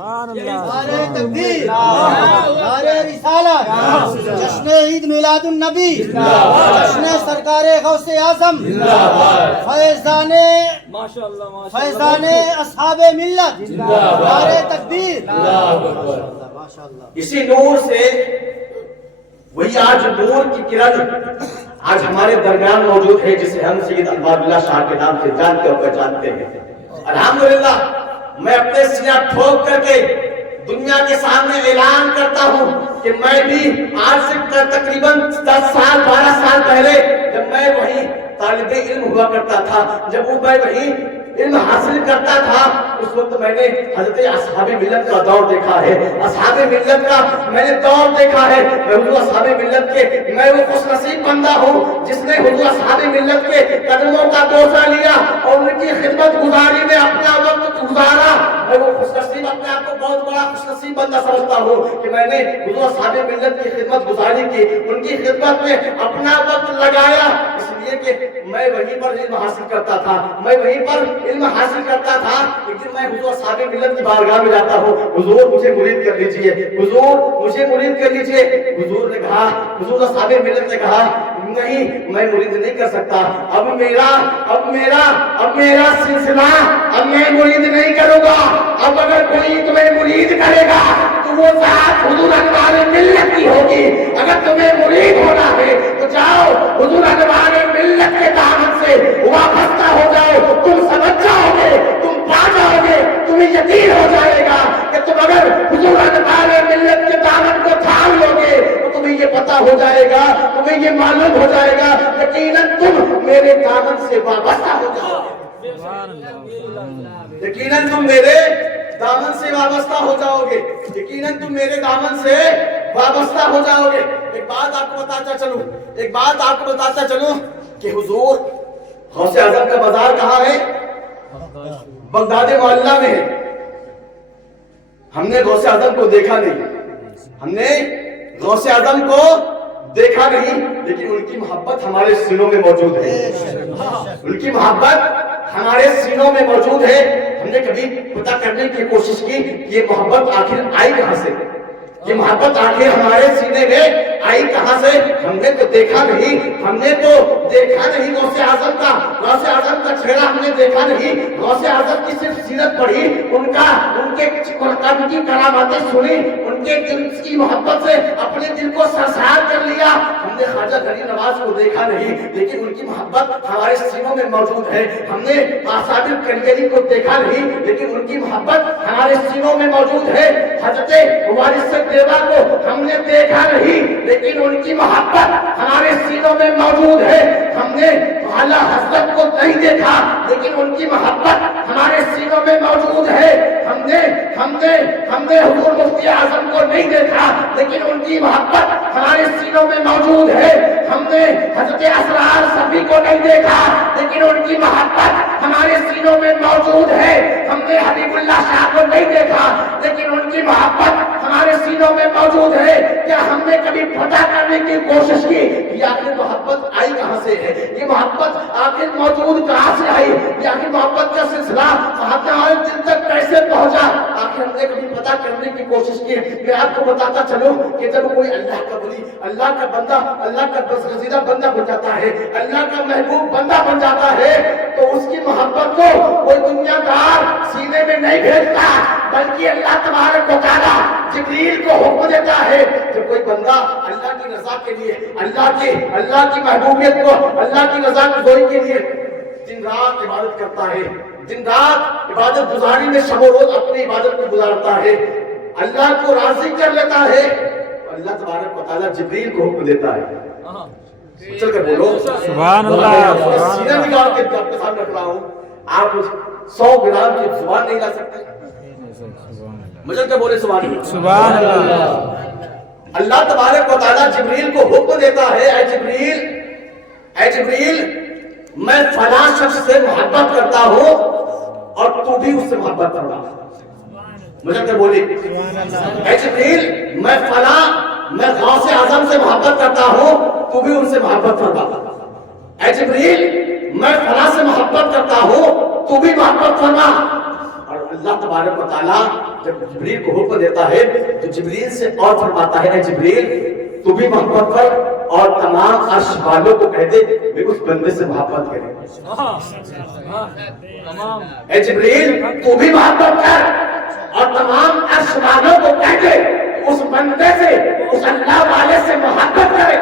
نعرہ تکبیر، نعرہ رسالت، جشن عید میلاد النبی، جشن سرکار غوث اعظم، فیضان اصحاب ملت، نعرہ تکبیر۔ اسی نور سے وہی آج نور کی کرن آج ہمارے درمیان موجود ہے، جسے ہم سید انوار اللہ شاہ کے نام سے جانتے اور پہچانتے ہیں۔ الحمدللہ میں اپنے سینہ ٹھوک کر کے دنیا کے سامنے اعلان کرتا ہوں کہ میں بھی آج سے تقریباً 10 سال 12 سال پہلے جب میں وہی طالب علم ہوا کرتا تھا، جب میں وہی علم حاصل کرتا تھا، اس وقت میں نے حضرت اصحاب ملت کا دور دیکھا ہے، اصحاب ملت کا میں نے دور دیکھا ہے۔ میں حضور اصحاب ملت کے میں وہ خوش نصیب بندہ ہوں جس نے حضور اصحاب ملت کے قدموں کا بوسہ لیا اور ان کی خدمت گزاری میں اپنا وقت گزارا۔ میں وہ خوش نصیب اپنے آپ کو بہت بڑا خوش نصیب بندہ سمجھتا ہوں کہ میں نے حضور اصحاب ملت کی خدمت گزاری کی، ان کی خدمت میں اپنا وقت لگایا، اس لیے کہ میں وہیں پر علم حاصل کرتا تھا، میں وہیں پر علم حاصل کرتا تھا۔ ایک دن میں حضور اصحاب ملت کی بارگاہ میں جاتا ہوں، حضور مجھے مرید کر لیجئے، حضور مجھے مرید کر لیجئے۔ حضور نے کہا، حضور اصحاب ملت نے کہا نہیں، میں مرید نہیں کر سکتا، اب میرا سلسلہ اب میں مرید نہیں کروں گا، اب اگر کوئی تمہیں مرید کرے گا تو وہ ذات حضور انوار ملت کی ہوگی، اگر تمہیں مرید ہونا ہے تو جاؤ حضور انوار ملت کے دامن سے وابستہ ہو جاؤ، تم سمجھ جاؤ گے، تم پا جاؤ گے، تمہیں یقین ہو جائے گا کہ تم اگر حضور انوار ملت کے دامن کو تھام لو گے تو تمہیں یہ پتہ ہو جائے گا، تمہیں یہ معلوم ہو جائے گا، یقیناً تم میرے دامن سے وابستہ ہو جاؤ گے، یقیناً تم میرے دامن سے وابستہ ہو جاؤ گے، یقیناً تم میرے دامن سے وابستہ ہو جاؤ گے۔ ایک بات آپ کو بتاتا چلوں کہ حضور غوث اعظم کا بازار کہاں ہے؟ بغداد معلیٰ میں ہے۔ ہم نے غوث اعظم کو دیکھا نہیں، لیکن ان کی محبت ہمارے سینوں میں موجود ہے، ان کی محبت ہمارے سینوں میں موجود ہے۔ ہم نے کبھی پتہ کرنے کی کوشش کی کہ یہ محبت آخر آئی کہاں سے، یہ محبت آخر ہمارے سینے میں آئی کہاں سے؟ ہم نے تو دیکھا نہیں غوث اعظم کا چہرہ ہم نے دیکھا نہیں، غوث اعظم کی صرف سیرت پڑھی، ان کی کراماتیں سنی، ان کے دل کی محبت سے اپنے دل کو سرشار کر لیا۔ ہم نے خواجہ غریب نواز کو دیکھا نہیں، لیکن ان کی محبت ہمارے سینوں میں موجود ہے۔ ہم نے آصاد القریری کو دیکھا نہیں، لیکن ان کی محبت ہمارے سینوں میں موجود ہے۔ حضرت وارث دیوا کو ہم نے دیکھا نہیں، لیکن ان کی محبت ہمارے سینوں میں موجود ہے۔ ہم نے اعلیٰ حضرت کو نہیں دیکھا، لیکن ان کی محبت ہمارے سینوں میں موجود ہے۔ ہم نے حضور مفتی اعظم کو نہیں دیکھا، لیکن ان کی محبت ہمارے سینوں میں موجود ہے۔ ہم نے حضرت اسرار صفی کو نہیں دیکھا، لیکن ان کی محبت ہمارے سینوں میں موجود ہے۔ ہم نے حبیب اللہ شاہ کو نہیں دیکھا، لیکن ان کی محبت ہمارے سینوں میں موجود ہے۔ کیا ہم نے کبھی پتہ کرنے کی کوشش کی یہ آخر محبت آئی کہاں سے ہے، یہ محبت آخر موجود کہاں سے آئی، یہ آخر محبت کا سلسلہ ہمارے دل تک کیسے پہنچا؟ آخر ہم نے کبھی پتہ کرنے کی کوشش کی؟ میں آپ کو بتاتا چلوں کہ جب کوئی اللہ کا ولی، اللہ کا بندہ، اللہ کا برگزیدہ بندہ بن جاتا ہے، اللہ کا محبوب بندہ بن جاتا ہے، تو اس کی محبت کو کوئی دنیا دار سینے میں نہیں بھیجتا، بلکہ اللہ تبارک و تعالیٰ جبریل کو حکم دیتا ہے۔ جب کوئی بندہ اللہ کی رضا کے لیے، اللہ کی محبوبیت کو، اللہ کی رضا گزاری کے لیے دن رات عبادت کرتا ہے، دن رات عبادت گزاری میں شب و روز اپنی عبادت کو گزارتا ہے، اللہ کو راضی کر لیتا ہے، اللہ تبارک و تعالیٰ جبریل کو حکم دیتا ہے۔ چل کر بولو سبحان اللہ۔ سینہ نکال کے آپ کے سامنے رکھ رہا ہوں، آپ 100 گرام کی زبان نہیں لا سکتے، مجھے کیا بولے سبحان اللہ۔ اللہ تبارک و تعالیٰ جبریل کو حکم دیتا ہے، اے جبریل میں فلاں شخص سے محبت کرتا ہوں اور تو بھی اس سے محبت کرنا۔ مجھے کیا بولے اے جبریل میں غوث اعظم سے محبت کرتا ہوں، تو بھی ان سے محبت فرما۔ اے جبریل میں فلاں سے محبت کرتا ہوں، تو بھی محبت فرما۔ اور اللہ تبارک و تعالیٰ جب جبریل کو حکم دیتا ہے تو جبریل سے اور فرماتا ہے اے جبریل تو بھی محبت کر اور تمام عرش والوں کو کہہ دے میں اس بندے سے محبت کریں. اے جبریل تو بھی محبت کر اور تمام عرش والوں کو کہہ دے اس بندے سے اس اللہ والے سے محبت کرے.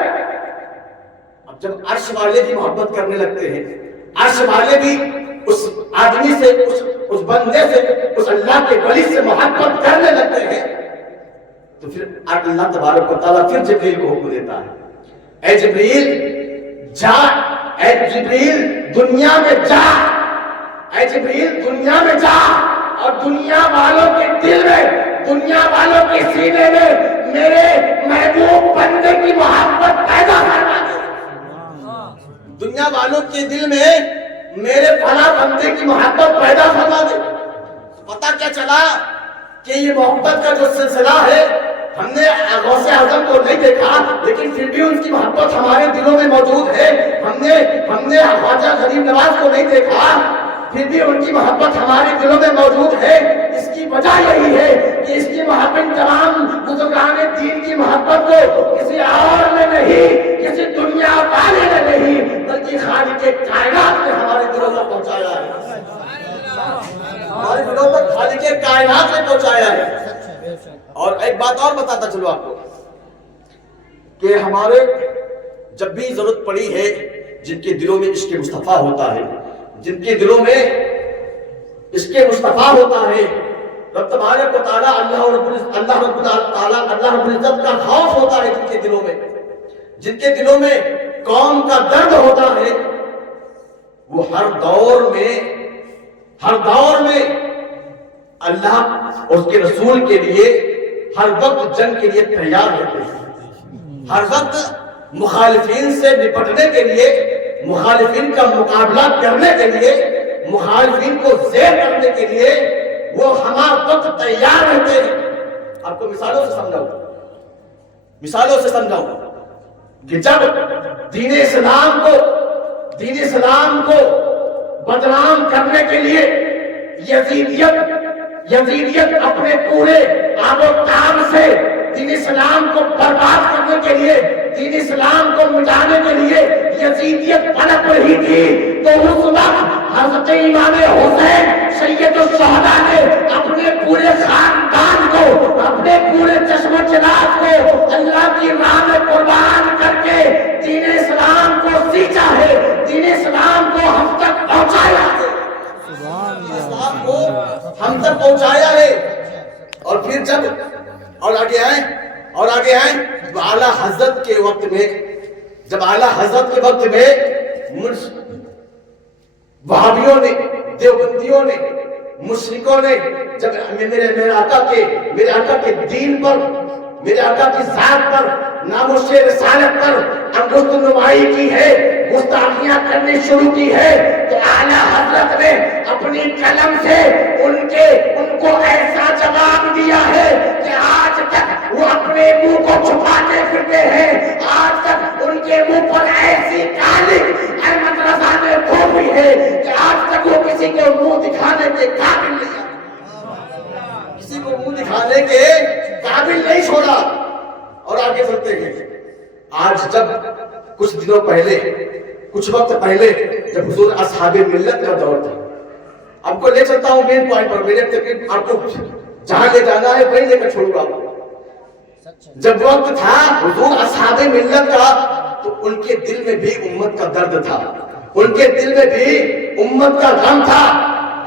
اب جب عرش والے بھی محبت کرنے لگتے ہیں, عرش والے بھی اس آدمی سے اس بندے سے اس اللہ کے ولی سے محبت کرنے لگتے ہیں, تو پھر اللہ تبارک و تعالیٰ پھر جبریل کو حکم دیتا ہے اے جبریل جا, اے جبریل دنیا میں جا, اے جبریل دنیا میں جا اور دنیا والوں کے دل میں, دنیا والوں کے سینے میں میرے محبوب بندے کی محبت پیدا کرنا دے. دنیا والوں کے دل میں میرے فلاں بندے کی محبت پیدا فرما دے. پتہ کیا چلا کہ یہ محبت کا جو سلسلہ ہے ہم نے غوث اعظم کو نہیں دیکھا لیکن پھر بھی ان کی محبت ہمارے دلوں میں موجود ہے. ہم نے خواجہ غریب نواز کو نہیں دیکھا پھر بھی ان کی محبت ہمارے دلوں میں موجود ہے. اس کی وجہ یہی ہے کہ اس کی محبت تمام بزرگان دین کی محبت کو کسی اور نے نہیں, کسی دنیا والے نے نہیں, بلکہ خالق کائنات نے ہمارے دلوں تک پہنچایا ہے. ہمارے دلوں تک خالق کائنات نے پہنچایا ہے. اور ایک بات اور بتاتا چلو آپ کو کہ ہمارے جب بھی ضرورت پڑی ہے جن کے دلوں میں عشق مصطفیٰ ہوتا ہے, جن کے دلوں میں عشق مصطفیٰ ہوتا ہے, رب تبارک و تعالیٰ اللہ رب العزت کا خوف ہوتا ہے جن کے دلوں میں, جن کے دلوں میں قوم کا درد ہوتا ہے, وہ ہر دور میں اللہ اور اس کے رسول کے لیے ہر وقت جنگ کے لیے تیار رہتے ہیں. ہر وقت مخالفین سے نپٹنے کے لیے, مخالفین کا مقابلہ کرنے کے لیے, مخالفین کو زیر کرنے کے لیے وہ ہر وقت تیار رہتے ہیں. آپ کو مثالوں سے سمجھاؤں کہ جب دین اسلام کو بدنام کرنے کے لیے یزیدیت اپنے پورے آب و تاب سے دین اسلام کو برباد کرنے کے لیے, دین اسلام کو مٹانے کے لیے یزیدیت پنپ رہی تھی, تو اس وقت حضرت امام حسین سید الشہداء نے اپنے پورے خاندان کو, اپنے پورے چشم و چراغ کو اللہ کی راہ میں قربان کر کے دین اسلام کو سینچا ہے, دین اسلام کو ہم تک پہنچایا ہے, اسلام کو ہم تک پہنچایا ہے. اور پھر جب اور آگے آئیں تو اعلیٰ حضرت کے وقت میں, جب اعلیٰ حضرت کے وقت میں وہابیوں نے, دیوبندیوں نے, مشرکوں نے جب میرے آقا کے دین پر, میرے آقا کی ذات پر, ناموس رسالت پر انگشت نمائی کی ہے, گستاخیاں کرنی شروع کی ہے, تو اعلیٰ حضرت نے اپنی قلم سے ان کو ایسا جواب دیا ہے کہ آج تک وہ اپنے منہ کو چھپاتے پھرتے ہیں, آج تک ان کے منہ پر ایسی کالک احمد رضا نے تھوپی ہے کہ آج تک وہ کسی کو منہ دکھانے کے قابل نہیں, کسی کو منہ دکھانے کے قابل نہیں چھوڑا. اور آگے چلتے ہیں, آج جب کچھ وقت پہلے جب حضور اصحاب ملت کا دور تھا, آپ کو لے چلتا ہوں مین پوائنٹ پر, میرے تقریب آپ کو جہاں لے جانا ہے وہیں لے کر چھوڑوں گا آپ کو. جب وقت تھا حضور اصحاب ملت کا تو ان کے دل میں بھی امت کا درد تھا, ان کے دل میں بھی امت کا غم تھا,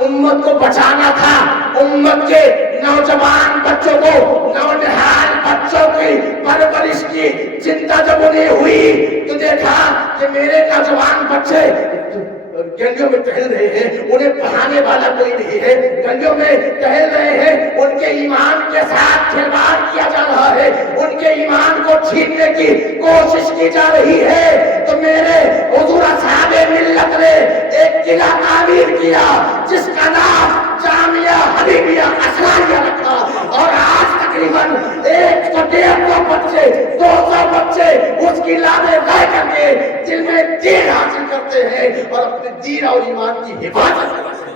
امت کو بچانا تھا, امت کے نوجوان بچوں کو, نونہال بچوں کی پرورش کی چنتا جب انہیں ہوئی تو دیکھا کہ میرے نوجوان بچے گلیوں میں ٹہل رہے ہیں, انہیں پڑھانے والا کوئی نہیں ہے, گلیوں میں ٹہل رہے ہیں, ان کے ایمان کے ساتھ کھلواڑ کیا جا رہا ہے, ان کے ایمان کو چھیننے کی کوشش کی جا رہی ہے, تو میرے حضور اصحاب ملت نے ایک قلعہ تعمیر کیا جس کا نام جامعہ حبیبیہ اسلامیہ رکھا, اور آج تقریباً 150 بچے 200 بچے اس قلعہ میں رہ کر کے دل میں دین حاصل کرتے ہیں اور اپنے دین اور ایمان کی حفاظت کرتے ہیں.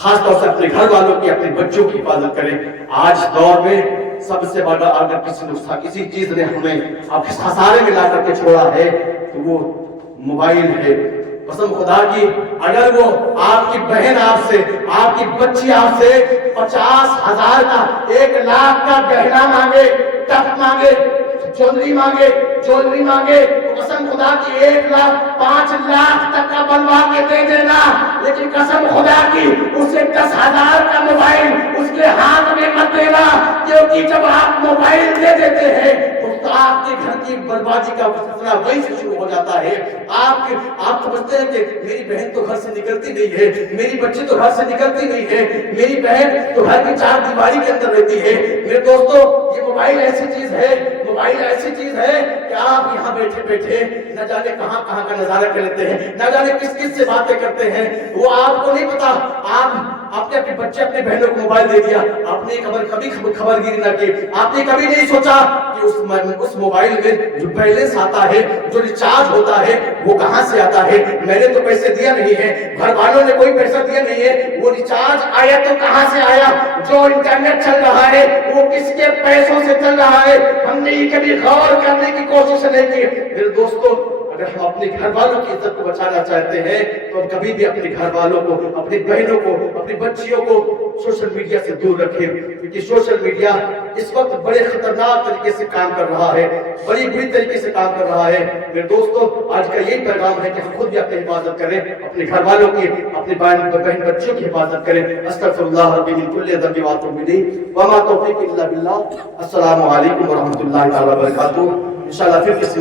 خاص طور سے اپنے گھر والوں کی اپنے بچوں کی حفاظت کریں. آج دور میں سب سے بڑا اگر کسی چیز نے ہمیں اب خسارے میں لا کر کے چھوڑا ہے تو وہ موبائل ہے. قسم خدا کی اگر وہ آپ کی بہن آپ سے آپ کی بچی آپ سے 50,000 کا 1,00,000 کا گہنا مانگے, ٹپ مانگے, جویلری مانگے تو قسم خدا کی 1,05,00,000 تک کا بنوا کے دے دینا, لیکن قسم خدا کی اسے 10,000 کا موبائل اس کے ہاتھ میں مت دینا, کیونکہ جب آپ موبائل دے دیتے ہیں تو آپ کے گھر کی بربادی کا سلسلہ وہیں سے شروع ہو جاتا ہے. آپ سمجھتے ہیں کہ میری بہن تو گھر سے نکلتی نہیں ہے, میری بچی تو گھر سے نکلتی نہیں ہے, میری بہن تو گھر کی چار دیواری کے اندر رہتی ہے. میرے دوستو, یہ موبائل ایسی چیز ہے کہ آپ یہاں بیٹھے بیٹھے نہ جانے کہاں کا نظارہ کر لیتے ہیں, نہ جانے کس سے باتیں کرتے ہیں, وہ آپ کو نہیں پتا. آپ نے اپنے بچے اپنے بہنوں کو موبائل دے دیا, آپ نے کبھی خبر گیری نہ کی, آپ نے کبھی نہیں سوچا کہ اس موبائل میں جو بیلنس آتا ہے, جو ریچارج ہوتا ہے, وہ کہاں سے آتا ہے. میں نے تو پیسے دیا نہیں ہے, گھر والوں نے کوئی پیسہ دیا نہیں ہے, وہ ریچارج آیا تو کہاں سے آیا, جو انٹرنیٹ چل رہا ہے وہ کس کے پیسوں سے چل رہا ہے, ہم نے کبھی غور کرنے کی کوشش نہیں کی. میرے دوستو, اگر ہم اپنے گھر والوں کی عزت کو بچانا چاہتے ہیں تو ہم کبھی بھی اپنے گھر والوں کو, اپنی بہنوں کو, اپنی بچیوں کو سوشل میڈیا سے دور رکھیں, کیونکہ سوشل میڈیا اس وقت بڑے خطرناک طریقے سے کام کر رہا ہے, بڑی بری طریقے سے کام کر رہا ہے. میرے دوستو, آج کا یہی پیغام ہے کہ ہم خود بھی اپنی حفاظت کریں, اپنے گھر والوں کی, اپنے بہن بچوں کی حفاظت کریں. استغفر اللہ ربی من کل ذنب واتوب الیہ وما توفیقی الا باللہ. السلام علیکم ورحمۃ اللہ تعالی وبرکاتہ. انشاءاللہ پھر